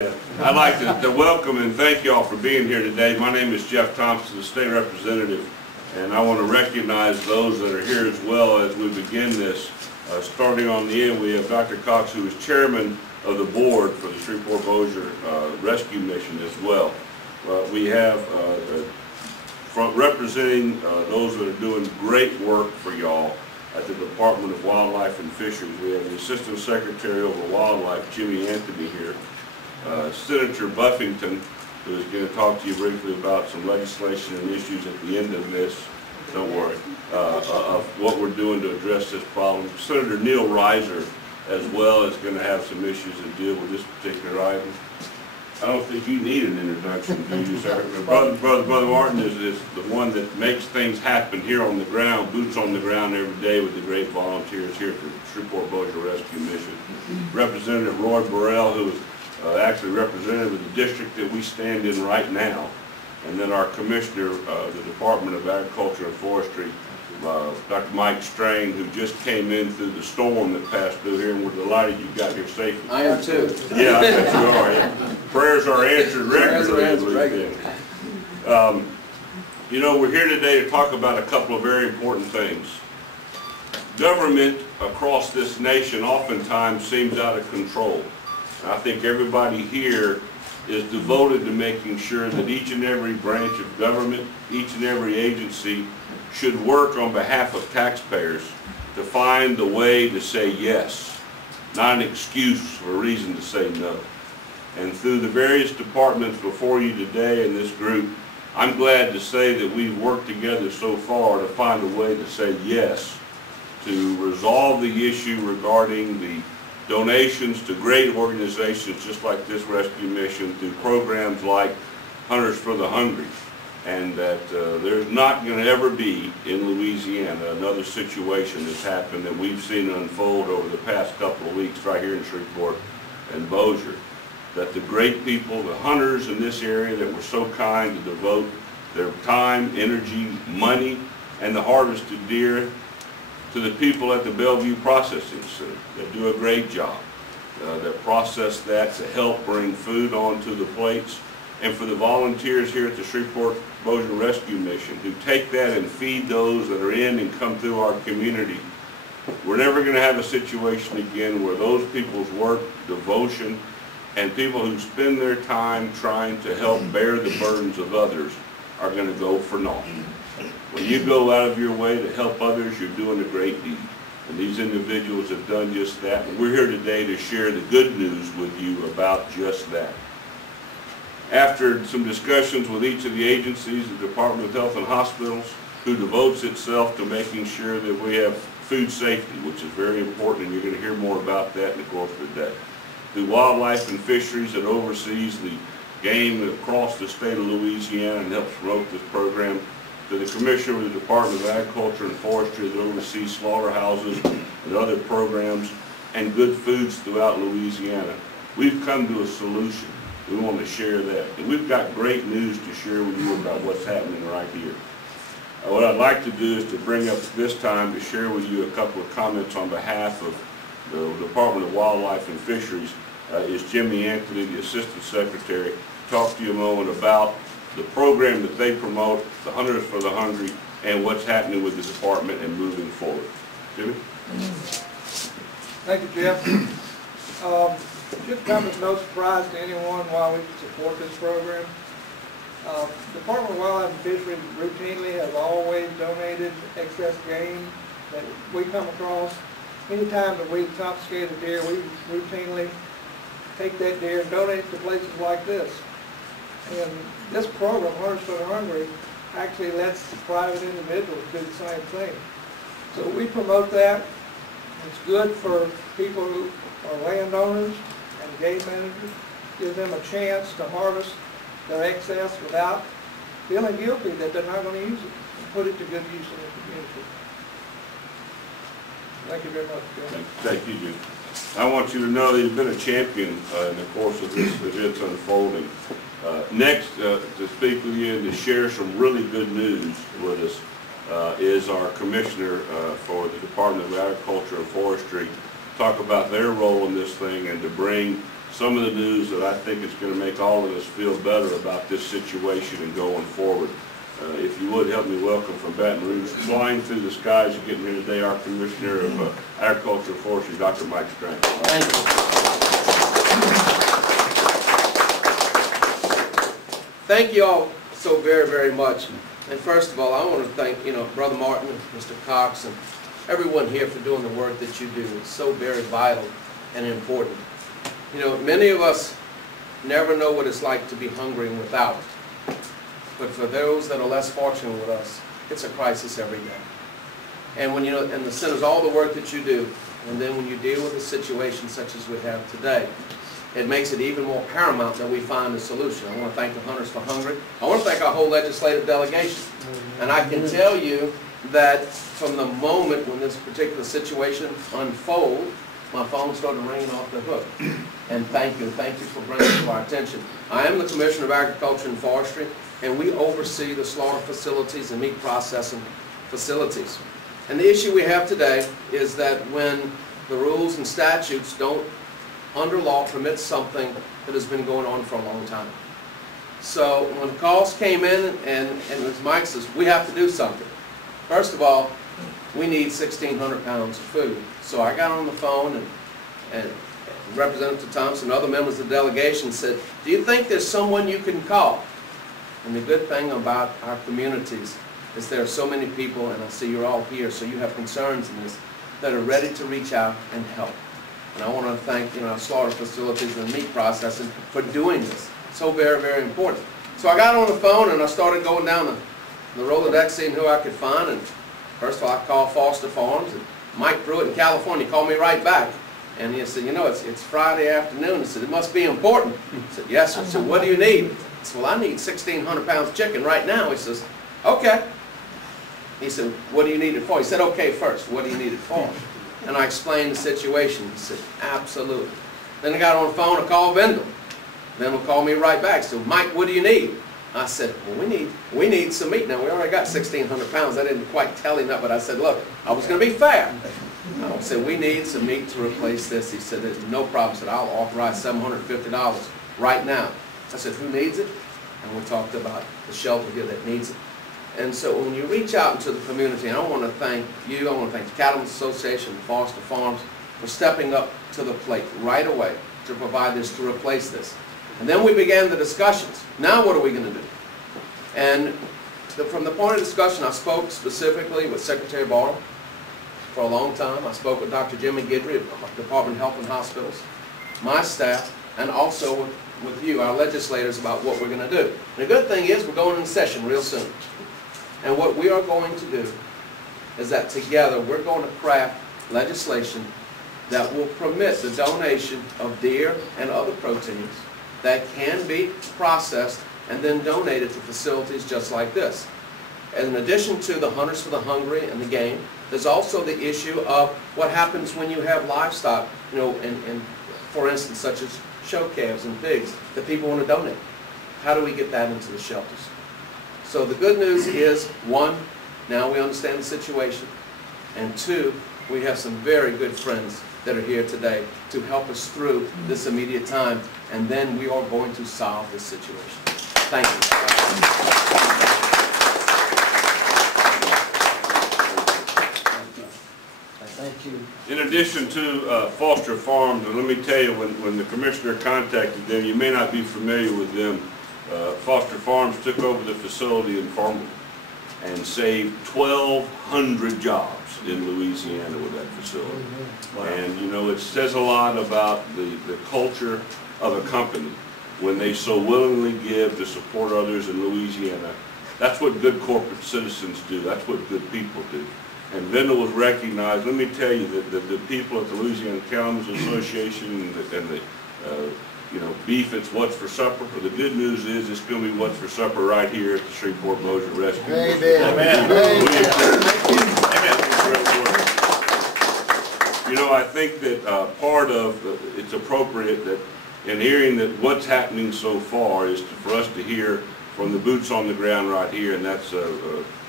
I'd like to welcome and thank you all for being here today. My name is Jeff Thompson, the state representative, and I want to recognize those that are here as well as we begin this. Starting on the end, we have Dr. Cox, who is chairman of the board for the Shreveport-Bossier Rescue Mission as well. We have representing those that are doing great work for y'all at the Department of Wildlife and Fisheries. We have the Assistant Secretary over Wildlife, Jimmy Anthony, here. Senator Buffington, who is going to talk to you briefly about some legislation and issues at the end of this, don't worry, of what we're doing to address this problem. Senator Neil Reiser, as well, is going to have some issues that deal with this particular item. I don't think you need an introduction, do you, sir? Brother Martin is the one that makes things happen here on the ground, boots on the ground every day with the great volunteers here at the Shreveport-Bossier Rescue Mission. Representative Roy Burrell, who is actually representative of the district that we stand in right now, and then our commissioner of the Department of Agriculture and Forestry, Dr. Mike Strain, who just came in through the storm that passed through here, and we're delighted you got here safely. I am too. Yeah, I bet you are. Yeah. Prayers are answered regularly. You know, we're here today to talk about a couple of very important things. Government across this nation oftentimes seems out of control. I think everybody here is devoted to making sure that each and every branch of government, each and every agency should work on behalf of taxpayers to find the way to say yes, not an excuse or a reason to say no. And through the various departments before you today in this group, I'm glad to say that we've worked together so far to find a way to say yes to resolve the issue regarding the donations to great organizations just like this rescue mission, through programs like Hunters for the Hungry, and that there's not going to ever be in Louisiana another situation that's happened that we've seen unfold over the past couple of weeks right here in Shreveport and Bossier. That the great people, the hunters in this area that were so kind to devote their time, energy, money, and the harvested deer to the people at the Bellevue Processing Center that do a great job, that process that to help bring food onto the plates, and for the volunteers here at the Shreveport-Bossier Rescue Mission who take that and feed those that are in and come through our community. We're never going to have a situation again where those people's work, devotion, and people who spend their time trying to help bear the burdens of others are going to go for naught. When you go out of your way to help others, you're doing a great deed. And these individuals have done just that. And we're here today to share the good news with you about just that. After some discussions with each of the agencies, the Department of Health and Hospitals, who devotes itself to making sure that we have food safety, which is very important, and you're going to hear more about that in the course of the day. Through Wildlife and Fisheries, that oversees the game across the state of Louisiana and helps promote this program. To the Commissioner of the Department of Agriculture and Forestry that oversees slaughterhouses and other programs and good foods throughout Louisiana. We've come to a solution. We want to share that. And we've got great news to share with you about what's happening right here. What I'd like to do is to bring up this time to share with you a couple of comments on behalf of the Department of Wildlife and Fisheries. Is Jimmy Anthony, the Assistant Secretary, talk to you a moment about the program that they promote, the Hunters for the Hungry, and what's happening with the department and moving forward. Jimmy? Thank you, Jeff. Should come as no surprise to anyone why we support this program. The Department of Wildlife and Fisheries routinely has always donated excess game that we come across. Anytime that we confiscate a deer, we routinely take that deer and donate it to places like this. And this program, Hunters for the Hungry, actually lets private individuals do the same thing. So we promote that. It's good for people who are landowners and game managers. Gives them a chance to harvest their excess without feeling guilty that they're not going to use it and put it to good use in the community. Thank you very much, Jim. Thank you, Jim. I want you to know that you've been a champion in the course of this event's unfolding. Next, to speak with you and to share some really good news with us is our Commissioner for the Department of Agriculture and Forestry, talk about their role in this thing and to bring some of the news that I think is going to make all of us feel better about this situation and going forward. If you would help me welcome from Baton Rouge, flying through the skies and getting here today, our Commissioner of Agriculture and Forestry, Dr. Mike Strang. Thank you. Thank you all so very, very much. And first of all, I want to thank, Brother Martin, Mr. Cox, and everyone here for doing the work that you do. It's so very vital and important. Many of us never know what it's like to be hungry and without. But for those that are less fortunate with us, it's a crisis every day. And when and the Senators, all the work that you do, and then when you deal with a situation such as we have today, it makes it even more paramount that we find a solution. I want to thank the Hunters for Hungry. I want to thank our whole legislative delegation. And I can tell you that from the moment when this particular situation unfolded, my phone started ringing off the hook. And thank you for bringing it to our attention. I am the Commissioner of Agriculture and Forestry, and we oversee the slaughter facilities and meat processing facilities. And the issue we have today is that when the rules and statutes don't, under law, permit something that has been going on for a long time. So when calls came in, and as Mike says, we have to do something. First of all, we need 1,600 pounds of food. So I got on the phone, and Representative Thompson and other members of the delegation said, do you think there's someone you can call? And the good thing about our communities is there are so many people, and I see you're all here, so you have concerns in this, that are ready to reach out and help. And I want to thank our slaughter facilities and meat processing for doing this. So very, very important. So I got on the phone and I started going down the Rolodex, seeing who I could find. And first of all, I called Foster Farms, and Mike Pruitt in California called me right back. And he said, it's Friday afternoon. He said, it must be important. I said, yes, sir. I said, what do you need? I said, well, I need 1,600 pounds of chicken right now. He says, okay. He said, what do you need it for? He said, okay, first, what do you need it for? And I explained the situation. He said, absolutely. Then I got on the phone, I called Vendel. Vendel called me right back. He said, Mike, what do you need? I said, well, we need some meat. Now, we already got 1,600 pounds. I didn't quite tell him that, but I said, look, I was going to be fair. I said, we need some meat to replace this. He said, there's no problem. I said, I'll authorize $750 right now. I said, who needs it? And we talked about the shelter here that needs it. And so when you reach out into the community, and I want to thank you, I want to thank the Cattlemen's Association, Foster Farms, for stepping up to the plate right away to provide this, to replace this. And then we began the discussions. Now what are we going to do? And from the point of discussion, I spoke specifically with Secretary Barr for a long time. I spoke with Dr. Jimmy Guidry of the Department of Health and Hospitals, my staff, and also with you, our legislators, about what we're going to do. And the good thing is we're going into session real soon. And what we are going to do is that together we're going to craft legislation that will permit the donation of deer and other proteins that can be processed and then donated to facilities just like this. And in addition to the Hunters for the Hungry and the game, there's also the issue of what happens when you have livestock, and for instance, such as show calves and pigs that people want to donate. How do we get that into the shelters? So the good news is, one, now we understand the situation, and two, we have some very good friends that are here today to help us through this immediate time, and then we are going to solve this situation. Thank you. Thank you. In addition to Foster Farms, and let me tell you, when the Commissioner contacted them, you may not be familiar with them, Foster Farms took over the facility in Farmville and saved 1,200 jobs in Louisiana with that facility. Wow. And it says a lot about the culture of a company when they so willingly give to support others in Louisiana. That's what good corporate citizens do. That's what good people do. And Vendel was recognized. Let me tell you that the people at the Louisiana Cattlemen's Association and the beef, it's what's for supper. But the good news is it's going to be what's for supper right here at the Shreveport Bossier Rescue. Amen. I think that part of it's appropriate that in hearing that what's happening so far is for us to hear from the boots on the ground right here, and that's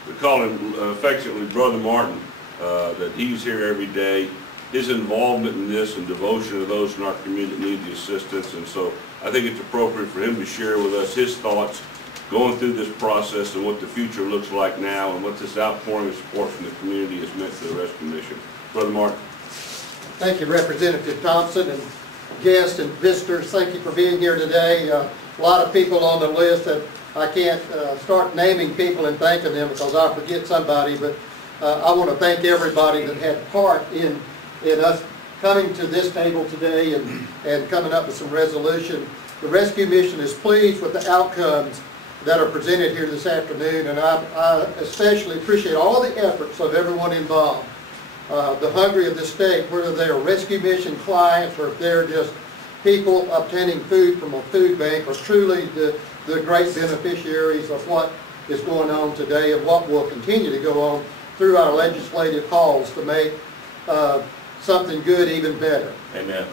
we call him affectionately Brother Martin, that he's here every day. his involvement in this and devotion to those in our community that need the assistance. And so I think it's appropriate for him to share with us his thoughts going through this process and what the future looks like now and what this outpouring of support from the community has meant for the rescue mission. Brother Mark. Thank you, Representative Thompson, and guests and visitors. Thank you for being here today. A lot of people on the list that I can't start naming people and thanking them because I'll forget somebody, but I want to thank everybody that had part in us coming to this table today and coming up with some resolution. The rescue mission is pleased with the outcomes that are presented here this afternoon, and I especially appreciate all the efforts of everyone involved. The hungry of the state, whether they are rescue mission clients or if they're just people obtaining food from a food bank, are truly the great beneficiaries of what is going on today and what will continue to go on through our legislative halls to make something good even better. Amen.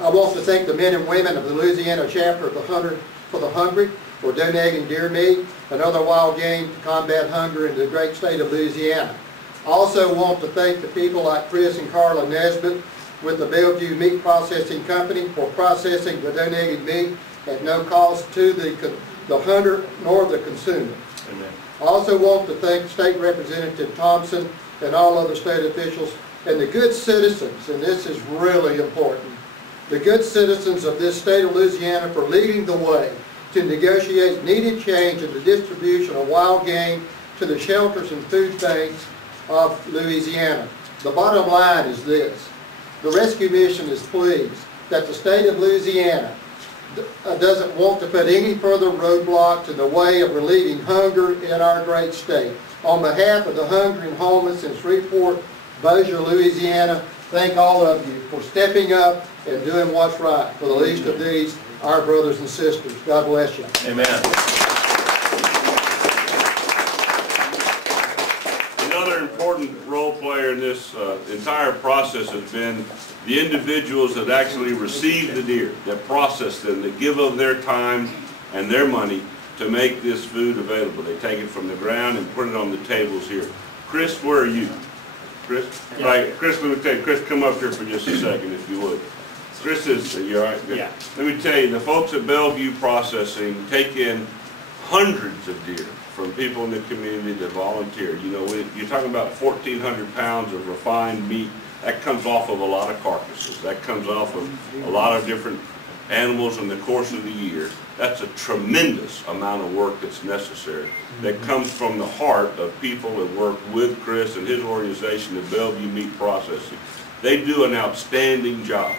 I want to thank the men and women of the Louisiana chapter of the Hunter for the Hungry for donating deer meat and other wild game to combat hunger in the great state of Louisiana. I also want to thank the people like Chris and Carla Nesbitt with the Bellevue Meat Processing Company for processing the donated meat at no cost to the hunter nor the consumer. Amen. I also want to thank State Representative Thompson and all other state officials and the good citizens, and this is really important, the good citizens of this state of Louisiana for leading the way to negotiate needed change in the distribution of wild game to the shelters and food banks of Louisiana. The bottom line is this: the rescue mission is pleased that the state of Louisiana doesn't want to put any further roadblocks in the way of relieving hunger in our great state. On behalf of the hungry and homeless in Shreveport, Bossier, Louisiana, thank all of you for stepping up and doing what's right for the least of these, our brothers and sisters. God bless you. Amen. Another important role player in this entire process has been the individuals that actually receive the deer, that process them, that give of their time and their money to make this food available. They take it from the ground and put it on the tables here. Chris, where are you? Chris? Yeah. Right, Chris, let me tell you, Chris, come up here for just a second if you would. Chris is, you all right? Good. Yeah. Let me tell you, the folks at Bellevue Processing take in hundreds of deer from people in the community that volunteer. You know, you're talking about 1,400 pounds of refined meat. That comes off of a lot of carcasses. That comes off of a lot of different animals in the course of the year. That's a tremendous amount of work that's necessary. That comes from the heart of people that work with Chris and his organization at Bellevue Meat Processing. They do an outstanding job.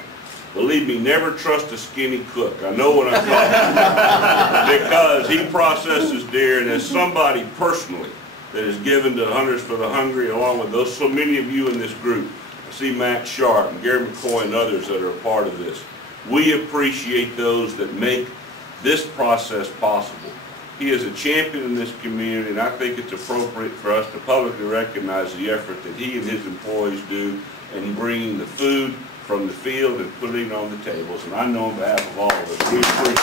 Believe me, never trust a skinny cook. I know what I'm talking about because he processes deer, and as somebody personally that is given to Hunters for the Hungry, along with those so many of you in this group, I see Matt Sharp and Gary McCoy and others that are a part of this. We appreciate those that make this process possible. He is a champion in this community, and I think it's appropriate for us to publicly recognize the effort that he and his employees do in bringing the food from the field and putting it on the tables. And I know on behalf of all of us, we appreciate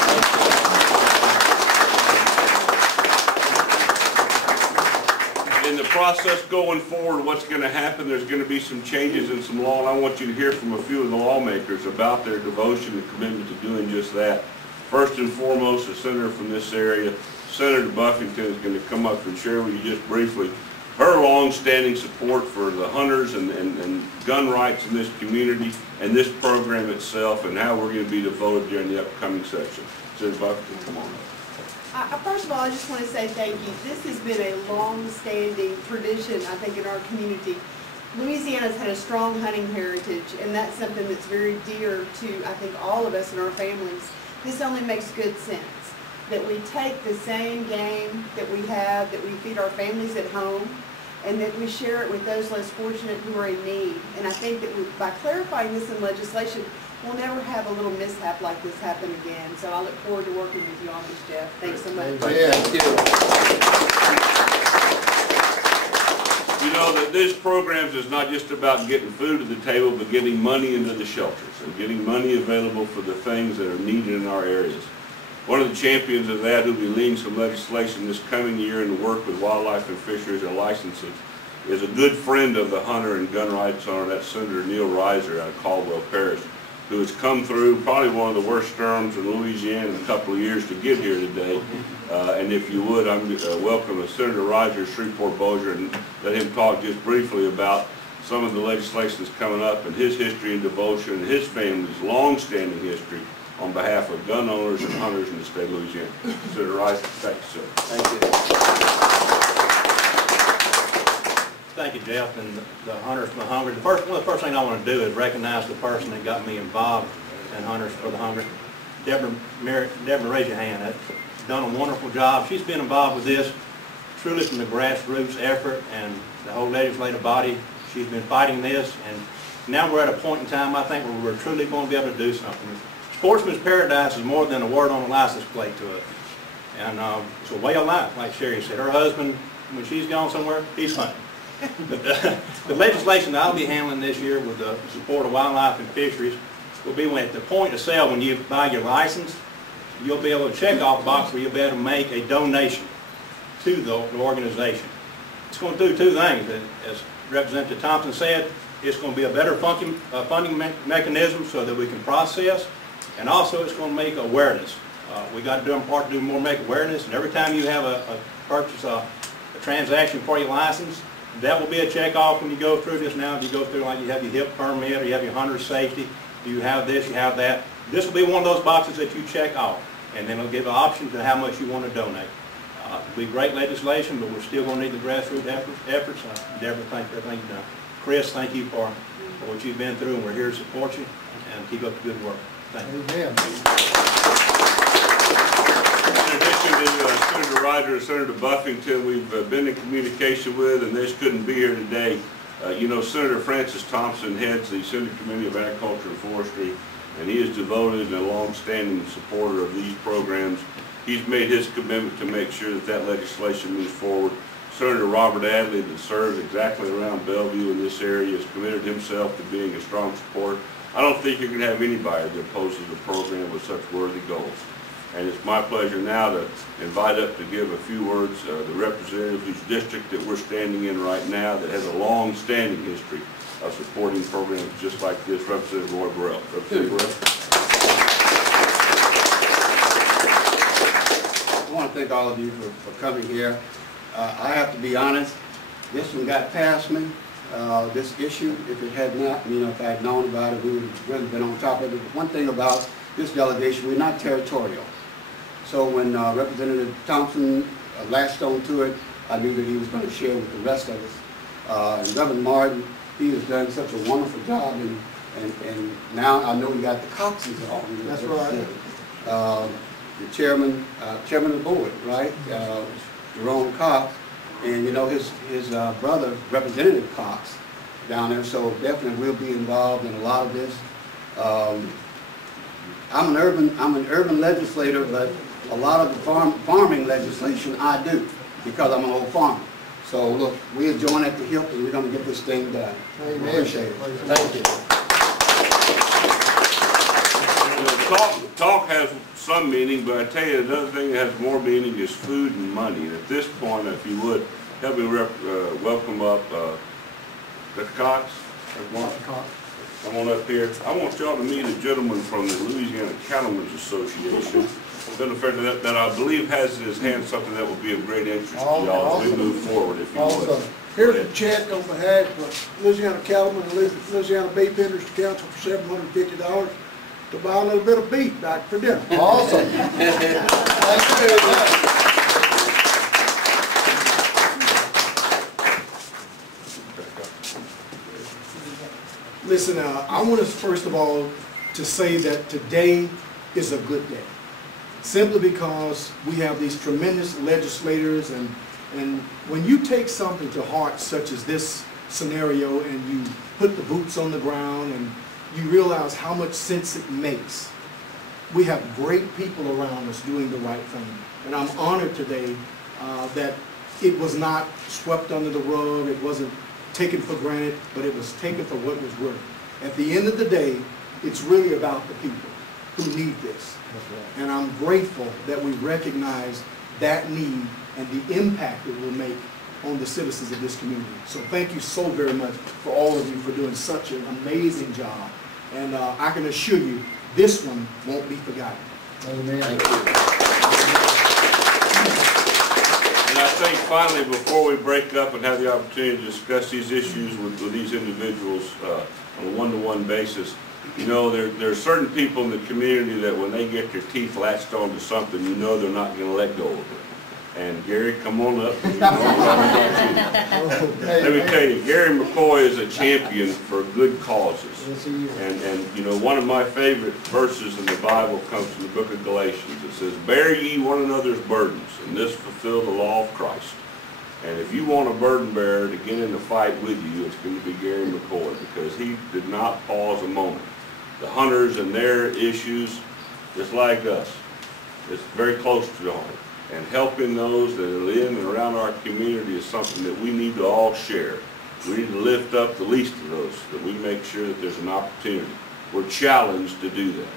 it. In the process going forward, what's going to happen, there's going to be some changes in some law, and I want you to hear from a few of the lawmakers about their devotion and commitment to doing just that. First and foremost, the senator from this area, Senator Buffington, is going to come up and share with you just briefly her long-standing support for the hunters and gun rights in this community and this program itself, and how we're going to be devoted during the upcoming session. Senator Buffington, come on up. First of all, I just want to say thank you. This has been a long-standing tradition, I think, in our community. Louisiana's had a strong hunting heritage, and that's something that's very dear to, I think, all of us and our families. This only makes good sense, that we take the same game that we have, that we feed our families at home, and that we share it with those less fortunate who are in need. And I think that by clarifying this in legislation, we'll never have a little mishap like this happen again. So I look forward to working with you on this, Jeff. Thanks so much. Thank you. You know that this program is not just about getting food to the table, but getting money into the shelters and getting money available for the things that are needed in our areas. One of the champions of that, who will be leading some legislation this coming year in the work with wildlife and fisheries and licensing, is a good friend of the hunter and gun rights owner. That's Senator Neil Reiser out of Caldwell Parish, who has come through probably one of the worst storms in Louisiana in a couple of years to get here today. And if you would, I'm welcome Senator Reiser of Shreveport-Bossier and let him talk just briefly about some of the legislation that's coming up and his history and devotion and his family's long-standing history on behalf of gun owners and hunters in the state of Louisiana. Senator Reiser, thank you, sir. Thank you. Thank you, Jeff, and the Hunters for the Hungry. One of the first things I want to do is recognize the person that got me involved in Hunters for the Hungry. Deborah, raise your hand. That's done a wonderful job. She's been involved with this truly from the grassroots effort and the whole legislative body. She's been fighting this, and now we're at a point in time, I think, where we're truly going to be able to do something. Sportsman's Paradise is more than a word on a license plate to it. And it's a way of life, like Sherry said. Her husband, when she's gone somewhere, he's hunting. The legislation that I'll be handling this year with the support of wildlife and fisheries will be when at the point of sale, when you buy your license, you'll be able to check off a box where you'll be able to make a donation to the organization. It's going to do two things. As Representative Thompson said, it's going to be a better funding mechanism so that we can process, and also it's going to make awareness. We got to do our part to do more, make awareness, and every time you have a purchase, a transaction for your license, that will be a check off when you go through this now. If you go through, like you have your HIP permit or you have your hunter safety, you have this, you have that. This will be one of those boxes that you check off, and then it'll give an option to how much you want to donate. It'll be great legislation, but we're still going to need the grassroots efforts. Deborah, thank you for everything you've done. Chris, thank you for what you've been through, and we're here to support you, and keep up the good work. Thank you. Amen. In addition to Senator Ryder and Senator Buffington, we've been in communication with, and they just couldn't be here today. You know, Senator Francis Thompson heads the Senate Committee of Agriculture and Forestry, and he is devoted and a long-standing supporter of these programs. He's made his commitment to make sure that that legislation moves forward. Senator Robert Adley, that serves exactly around Bellevue in this area, has committed himself to being a strong supporter. I don't think you're going to have anybody that opposes a program with such worthy goals. And it's my pleasure now to invite up to give a few words the representative whose district that we're standing in right now that has a long-standing history of supporting programs just like this, Representative Roy Burrell. Representative Burrell. I want to thank all of you for coming here. I have to be honest, this one got past me, this issue. If it had not, if I had known about it, we would have really been on top of it. But one thing about this delegation, we're not territorial. So when Representative Thompson latched on to it, I knew that he was going to share with the rest of us. And Governor Martin, he has done such a wonderful job, and now I know we got the Coxes on. That's right. The chairman of the board, right? Jerome Cox, and his brother, Representative Cox, down there. So definitely we'll be involved in a lot of this. I'm an urban legislator, but a lot of the farming legislation I do because I'm an old farmer. So look, we'll join at the hip, and we're going to get this thing done. Amen. Appreciate it. Thank you. Talk has some meaning, but I tell you another thing that has more meaning is food and money. And at this point, if you would, help me welcome up Mr. Cox. Come on up here. I want y'all to meet a gentleman from the Louisiana Cattlemen's Association. That I believe has in his hand something that will be of great interest to y'all as we move forward, if you would. Here's a check on behalf of Louisiana Cattlemen and Louisiana Beef Industry Council for $750 to buy a little bit of beef back for dinner. Awesome. Thank you very much. Listen, I want us first of all to say that today is a good day. Simply because we have these tremendous legislators, and when you take something to heart such as this scenario and you put the boots on the ground and you realize how much sense it makes, we have great people around us doing the right thing. And I'm honored today that it was not swept under the rug, it wasn't taken for granted, but it was taken for what it was worth. At the end of the day, it's really about the people who need this. And I'm grateful that we recognize that need and the impact it will make on the citizens of this community. So thank you so very much for all of you for doing such an amazing job. And I can assure you, this one won't be forgotten. Amen. Thank you. And I think finally, before we break up and have the opportunity to discuss these issues with these individuals on a one-to-one basis, you know, there are certain people in the community that when they get their teeth latched onto something, you know they're not going to let go of it. And Gary, come on up. Let me tell you, Gary McCoy is a champion for good causes. And you know, one of my favorite verses in the Bible comes from the book of Galatians. It says, "Bear ye one another's burdens, and this fulfill the law of Christ." And if you want a burden bearer to get in the fight with you, it's going to be Gary McCoy, because he did not pause a moment. The hunters and their issues, just like us, it's very close to the heart. And helping those that are in and around our community is something that we need to all share. We need to lift up the least of those, that we make sure that there's an opportunity. We're challenged to do that.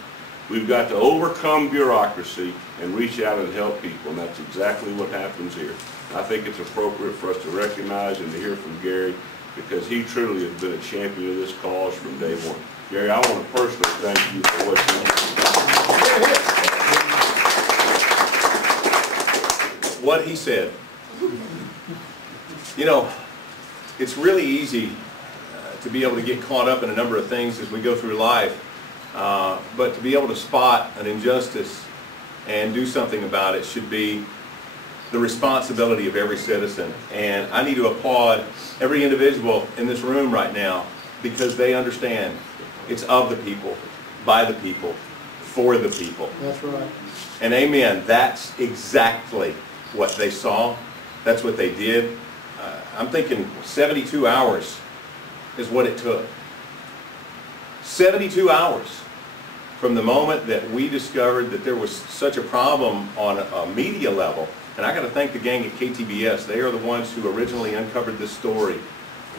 We've got to overcome bureaucracy and reach out and help people, and that's exactly what happens here. I think it's appropriate for us to recognize and to hear from Gary, because he truly has been a champion of this cause from day one. Gary, I want to personally thank you for what you do. What he said. You know, it's really easy to be able to get caught up in a number of things as we go through life, but to be able to spot an injustice and do something about it should be the responsibility of every citizen. And I need to applaud every individual in this room right now, because they understand it's of the people, by the people, for the people. That's right. And amen, that's exactly what they saw. That's what they did. I'm thinking 72 hours is what it took. 72 hours from the moment that we discovered that there was such a problem on a media level. And I got to thank the gang at KTBS. They are the ones who originally uncovered this story.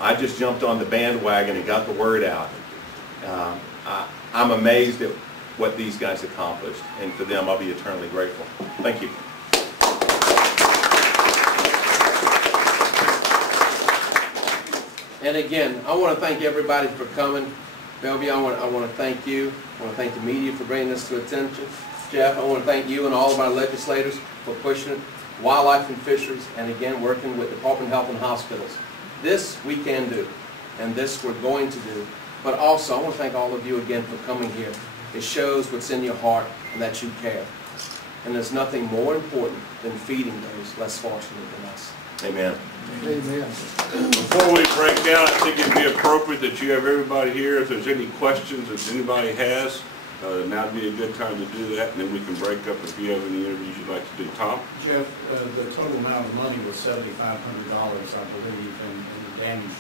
I just jumped on the bandwagon and got the word out. I'm amazed at what these guys accomplished, and for them I'll be eternally grateful. Thank you. And again, I want to thank everybody for coming. Bellevue, I want to thank you. I want to thank the media for bringing this to attention. Jeff, I want to thank you and all of our legislators for pushing it. Wildlife and Fisheries, and again, working with Department of Health and Hospitals. This we can do, and this we're going to do. But also, I want to thank all of you again for coming here. It shows what's in your heart and that you care. And there's nothing more important than feeding those less fortunate than us. Amen. Amen. Before we break down, I think it'd be appropriate that you have everybody here. If there's any questions that anybody has, now would be a good time to do that, and then we can break up if you have any interviews you'd like to do. Tom? Jeff, the total amount of money was $7,500, I believe, in damaged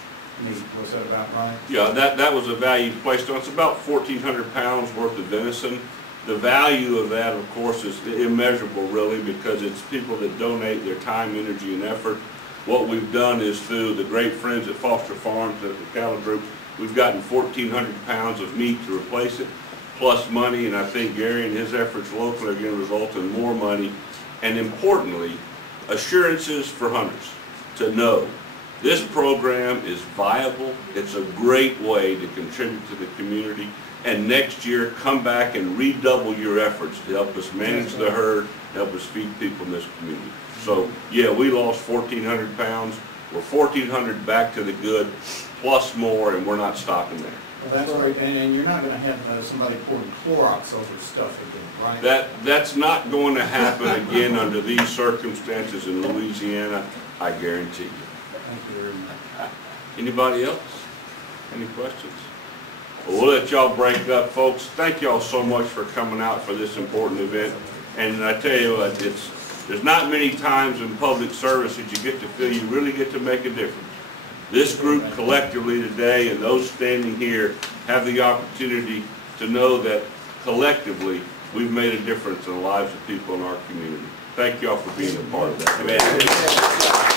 meat. Was that about right? Yeah, that was a value placed on. It's about 1,400 pounds worth of venison. The value of that, of course, is immeasurable, really, because it's people that donate their time, energy, and effort. What we've done is, through the great friends at Foster Farms, at the cattle group, we've gotten 1,400 pounds of meat to replace it, plus money, and I think Gary and his efforts locally are going to result in more money, and importantly, assurances for hunters to know this program is viable. It's a great way to contribute to the community, and next year come back and redouble your efforts to help us manage the herd, help us feed people in this community. So yeah, we lost 1,400 pounds. We're 1,400 back to the good, plus more, and we're not stopping there. Well, that's great, and you're not going to have somebody pouring Clorox over stuff again, right? That's not going to happen again under these circumstances in Louisiana, I guarantee you. Thank you very much. Anybody else? Any questions? Well, we'll let y'all break up, folks. Thank y'all so much for coming out for this important event. And I tell you what, there's not many times in public service that you get to feel you really get to make a difference. This group collectively today, and those standing here, have the opportunity to know that collectively we've made a difference in the lives of people in our community. Thank y'all for being a part of that. Amen.